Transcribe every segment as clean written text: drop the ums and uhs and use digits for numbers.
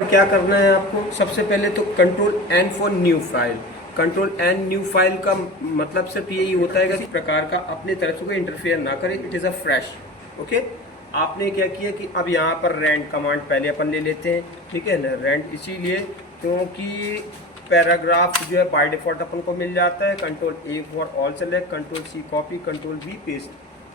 क्या करना है आपको, सबसे पहले तो control N for new file. Control N new file का मतलब सिर्फ यही होता है कि किसी प्रकार का अपने तरफ से कोई इंटरफेयर ना करे, it is a fresh. Okay, आपने क्या किया कि अब यहाँ पर रेंट कमांड पहले अपन ले लेते हैं, ठीक है ना। रेंट इसीलिए क्योंकि पैराग्राफ जो है बाय डिफॉल्ट अपन को मिल जाता है। Control A for all select, control C copy, control V paste.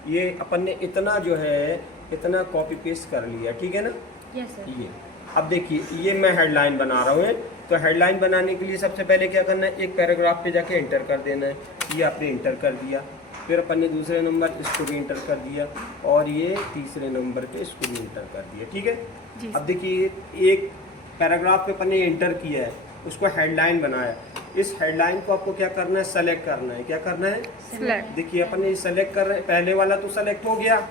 ये अपन ने इतना जो है इतना कॉपी पेस्ट कर लिया, ठीक है ना। Yes sir. ये अब देखिए, ये मैं हेडलाइन बना रहा हूँ, तो हेडलाइन बनाने के लिए सबसे पहले क्या करना है, एक पैराग्राफ पे जाके इंटर कर देना है। ये आपने इंटर कर दिया, फिर अपन ने दूसरे नंबर इसको भी इंटर कर दिया, और ये तीसरे नंबर पे इसको भी इंटर कर दिया, ठीक है। अब देखिए, एक पैराग्राफ पे अपन ने इंटर किया है, उसको हेडलाइन बनाया। इस हेडलाइन को आपको क्या करना है, सेलेक्ट करना है। क्या करना है, सेलेक्ट। देखिए अपन ने सेलेक्ट कर रहे हैं, पहले वाला तो सेलेक्ट हो गया,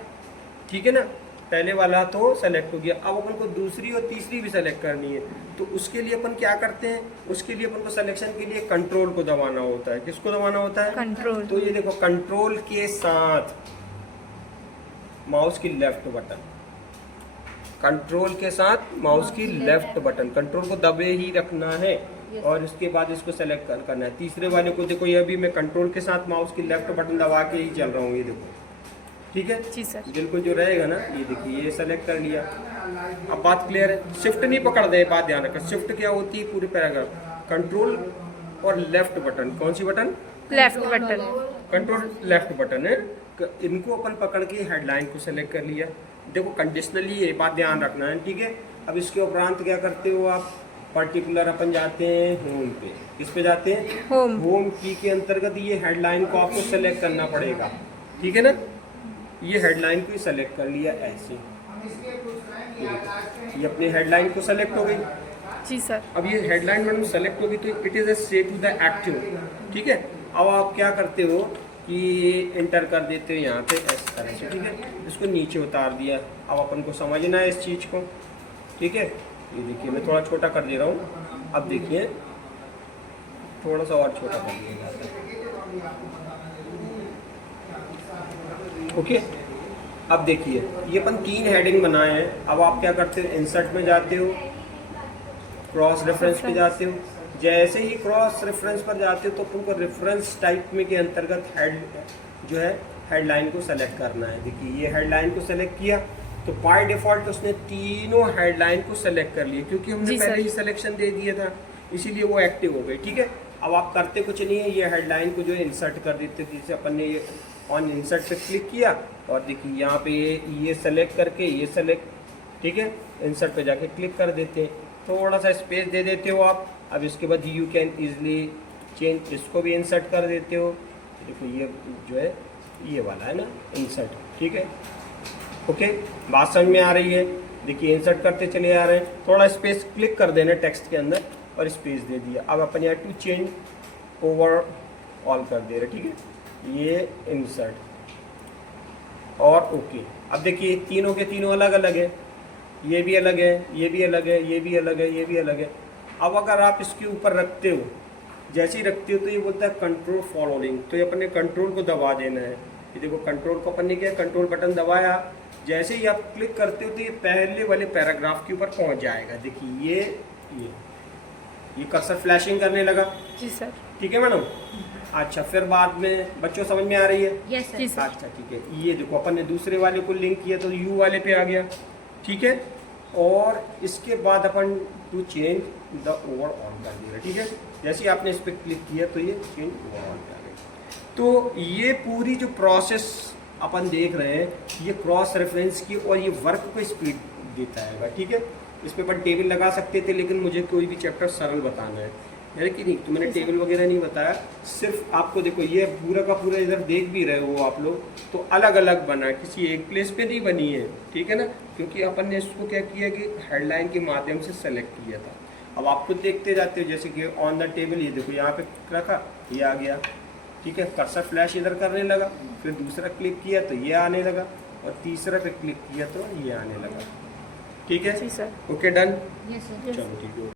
ठीक है ना। पहले वाला तो सेलेक्ट हो गया, अब अपन को दूसरी और तीसरी भी सेलेक्ट करनी है। तो उसके लिए अपन क्या करते हैं, उसके लिए अपन को सिलेक्शन के लिए कंट्रोल को दबाना होता है। किसको दबाना होता है, कंट्रोल। तो ये देखो, कंट्रोल के साथ माउस की लेफ्ट बटन, कंट्रोल के साथ माउस की लेफ्ट बटन, कंट्रोल को दबे ही रखना है, और उसके बाद इसको सेलेक्ट करना है। तीसरे वाले को देखो, ये अभी मैं कंट्रोल के साथ माउस की लेफ्ट बटन दबा के ही चल रहा हूँ, ये देखो, ठीक है जी सर। बिल्कुल जो रहेगा ना। ये देखिए, ये सेलेक्ट कर लिया। अब बात क्लियर है, शिफ्ट नहीं पकड़ दे, बात ध्यान रखें। शिफ्ट क्या होती है, पूरे पैराग्राफ, कंट्रोल और लेफ्ट बटन, कौन सी button, left button. Control left button है। इनको अपन पकड़ के हेडलाइन को सेलेक्ट कर लिया। देखो, कंडीशनली ये बात ध्यान रखना है, ठीक है। अब इसके उपरांत क्या करते हो आप, पर्टिकुलर अपन जाते हैं होम पे। किस पे जाते हैं, होम। होम की के अंतर्गत ये हेडलाइन को आपको सेलेक्ट करना पड़ेगा, ठीक है ना। ये हेडलाइन को सेलेक्ट कर लिया ऐसे, ये अपनी हेडलाइन को सेलेक्ट हो गई। जी सर। अब ये हेडलाइन मैडम सेलेक्ट होगी, तो it is a save to the active, ठीक है। अब आप क्या करते हो कि इंटर कर देते हो यहाँ पे इस तरह से, ठीक है। इसको नीचे उतार दिया। अब अपन को समझना है इस चीज़ को, ठीक है। ये देखिए, मैं थोड़ा छोटा कर दे रहा हूँ। अब देखिए, थोड़ा सा और छोटा कर दिया, ओके। अब देखिए, ये अपन 3 हेडिंग बनाए हैं। अब आप क्या करते हो, इंसर्ट में जाते हो, क्रॉस रेफरेंस पे जाते हो। जैसे ही क्रॉस रेफरेंस पर जाते हो, तो अपन को रेफरेंस टाइप में के अंतर्गत हेड जो है हेडलाइन को सेलेक्ट करना है। देखिए, ये हेडलाइन को सेलेक्ट किया, तो बाय डिफॉल्ट उसने तीनों हेडलाइन को सेलेक्ट कर लिया, क्योंकि हमने पहले ही सिलेक्शन दे दिया था, इसीलिए वो एक्टिव हो गई, ठीक है। अब आप करते कुछ नहीं है, ये हेडलाइन को जो है इंसर्ट कर देते थे। जैसे अपन ने ये ऑन इंसर्ट पे क्लिक किया, और देखिए यहाँ पे ये सेलेक्ट करके ये सेलेक्ट, ठीक है, इंसर्ट पे जाके क्लिक कर देते हैं। थोड़ा सा स्पेस दे देते हो आप। अब इसके बाद यू कैन इजली चेंज, इसको भी इंसर्ट कर देते हो। देखो, ये जो है ये वाला है ना इंसर्ट, ठीक है, ओके। बात समझ में आ रही है। देखिए, इंसर्ट करते चले आ रहे हैं, थोड़ा स्पेस क्लिक कर देना टेक्स्ट के अंदर, और स्पेस दे दिया। अब अपन यहाँ टू चेंज ओवर ऑल कर दे रहे, ठीक है, ये इंसर्ट और ओके। अब देखिए, तीनों के तीनों अलग अलग है, ये भी अलग है, ये भी अलग है, ये भी अलग है, ये भी अलग है। अब अगर आप इसके ऊपर रखते हो, जैसे ही रखते हो, तो ये बोलता है कंट्रोल फॉलोइंग, तो ये अपने कंट्रोल को दबा देना है। ये देखो, कंट्रोल को अपन ने किया, कंट्रोल बटन दबाया, जैसे ही आप क्लिक करते हो, तो ये पहले वाले पैराग्राफ के ऊपर पहुंच जाएगा। देखिए, ये कर्सर फ्लैशिंग करने लगा। जी सर। ठीक है मैडम। अच्छा, फिर बाद में बच्चों समझ में आ रही है? Yes sir. अच्छा, ठीक है। ये देखो, अपन ने दूसरे वाले को लिंक किया, तो यू वाले पे आ गया, ठीक है। और इसके बाद अपन to change the over on कर दिया, ठीक है। जैसे ही आपने इस पर क्लिक किया, तो ये चेंज ओवर ऑन कर गया। तो ये पूरी जो प्रोसेस अपन देख रहे हैं, ये क्रॉस रेफरेंस की, और ये वर्क को स्पीड देता है, ठीक है। इस पे अपन टेबल लगा सकते थे, लेकिन मुझे कोई भी चैप्टर सरल बताना है, यानी कि नहीं, तो मैंने टेबल वगैरह नहीं बताया। सिर्फ आपको देखो, ये पूरा का पूरा इधर देख भी रहे हो आप लोग, तो अलग अलग बना, किसी एक प्लेस पे नहीं बनी है, ठीक है ना। क्योंकि अपन ने इसको क्या किया कि हेडलाइन के माध्यम से सेलेक्ट किया था। अब आप खुद देखते जाते हो, जैसे कि ऑन द टेबल, ये देखो यहाँ पे रखा, ये आ गया, ठीक है। कर्सर फ्लैश इधर करने लगा, फिर दूसरा क्लिक किया तो ये आने लगा, और तीसरा पे क्लिक किया तो ये आने लगा, ठीक है। जी sir. Okay, done. Yes sir. चलो, ठीक है।